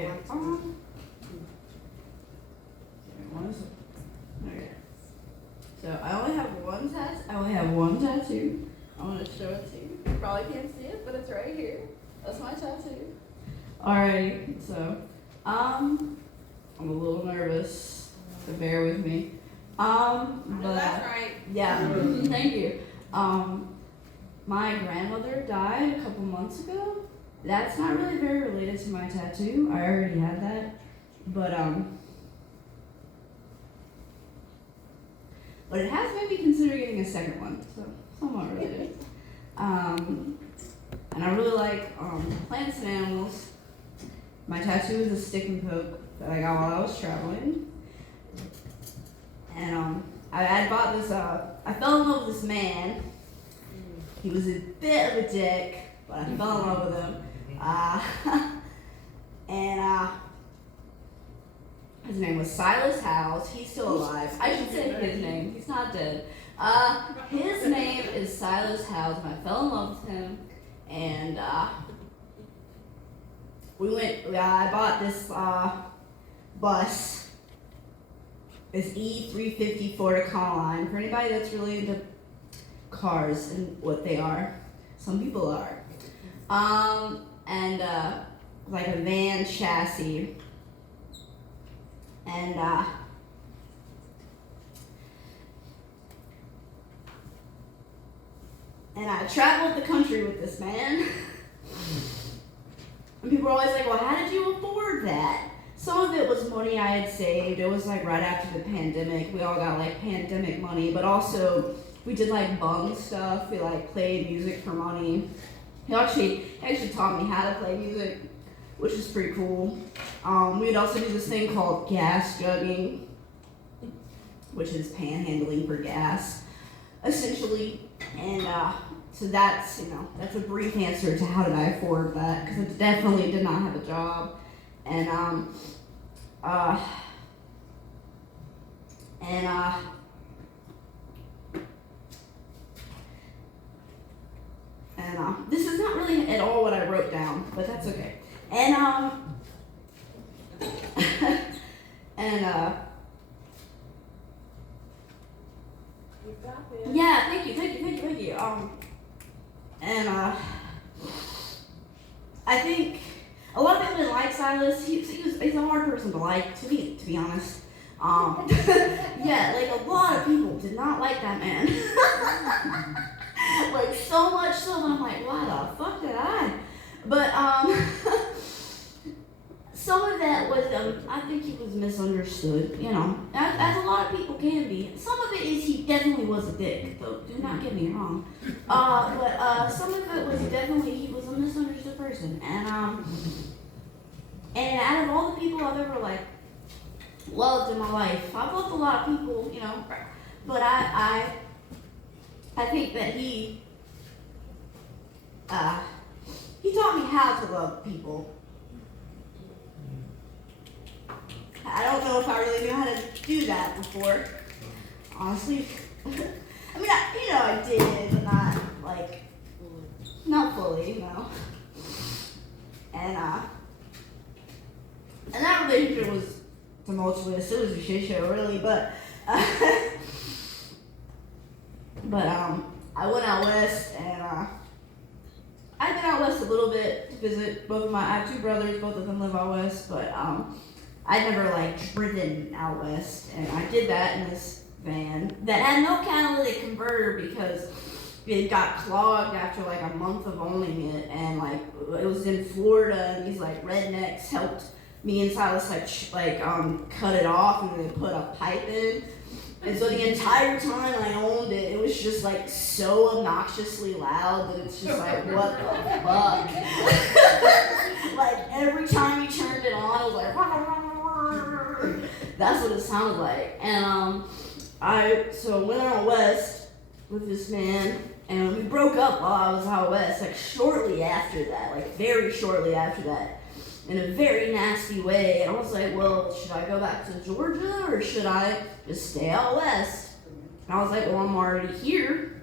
Okay. Okay. So I only have one tattoo. I want to show it to you. You probably can't see it, but it's right here. That's my tattoo. Alright, so I'm a little nervous, so bear with me. But that's right. Yeah, thank you. My grandmother died a couple months ago. That's not really very related to my tattoo. I already had that, but it has made me consider getting a second one, so somewhat related. And I really like plants and animals. My tattoo is a stick and poke that I got while I was traveling. And I had bought this, I fell in love with this man. He was a bit of a dick, but I fell in love with him. And his name was Silas Howes. He's still alive. I should say his name. He's not dead. His name is Silas Howes, and I fell in love with him. And I bought this bus, this E350 Ford Econoline. For anybody that's really into cars and what they are, some people are. And like a van chassis. And I traveled the country with this man. And people were always like, well, how did you afford that? Some of it was money I had saved. It was like right after the pandemic. We all got like pandemic money, but also we did like bum stuff. We like played music for money. He actually taught me how to play music, which is pretty cool. We'd also do this thing called gas jugging, which is panhandling for gas, essentially. And so that's a brief answer to how did I afford that, because I definitely did not have a job. And this is not really at all what I wrote down, but that's okay. And yeah, thank you. And I think a lot of people didn't like Silas. He's a hard person to like, to be honest. Yeah, like a lot of people did not like that man. Like so much so that I'm like, why the fuck did I? But some of that was, I think he was misunderstood, as a lot of people can be. Some of it is he definitely was a dick, though, do not get me wrong. But some of it was definitely he was a misunderstood person. And out of all the people I've ever, like, loved in my life, I've loved a lot of people, but I think that he taught me how to love people. I don't know if I really knew how to do that before, honestly. I mean, I did, but not fully, no. And that relationship was tumultuous. It was a shit show, really, but I went out west, and I've been out west a little bit to visit I have two brothers, both of them live out west, but I'd never driven out west, and I did that in this van that had no catalytic converter because it got clogged after a month of owning it, and it was in Florida, and these rednecks helped me and Silas cut it off, and they put a pipe in. And so the entire time I owned it, it was just so obnoxiously loud that it's just what the fuck? Every time you turned it on, it was that's what it sounded like. And I went out west with this man, and we broke up while I was out west, shortly after that, very shortly after that. In a very nasty way, and I was like, well, should I go back to Georgia or should I just stay out west? And I was like, well, I'm already here,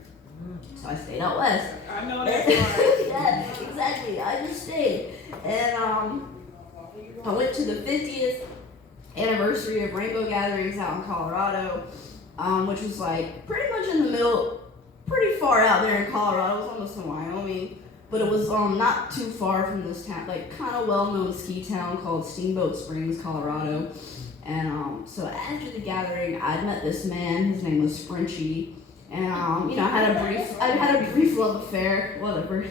so I stayed out west. I know that's right. Yeah, exactly. I just stayed, and I went to the 50th anniversary of Rainbow Gatherings out in Colorado, which was like pretty much in the middle, pretty far out there in Colorado. It was almost in Wyoming, but it was not too far from this town, like kind of well-known ski town called Steamboat Springs, Colorado. And so after the gathering, I met this man. His name was Frenchie, and I had a brief love affair. Whatever,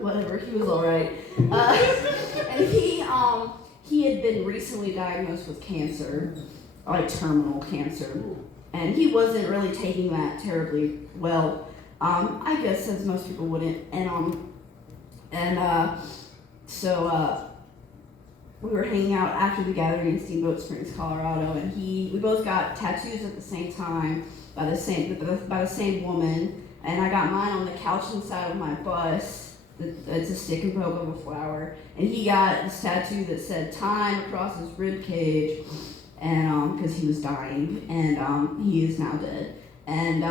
whatever. He was all right, and he had been recently diagnosed with cancer, like terminal cancer, and he wasn't really taking that terribly well. I guess as most people wouldn't, so we were hanging out after the gathering in Steamboat Springs, Colorado, and we both got tattoos at the same time by the same woman, and I got mine on the couch inside of my bus. It's a stick and poke of a flower, and he got this tattoo that said "time" across his rib cage, and because he was dying, and he is now dead, and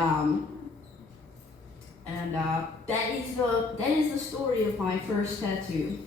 that is the story of my first tattoo.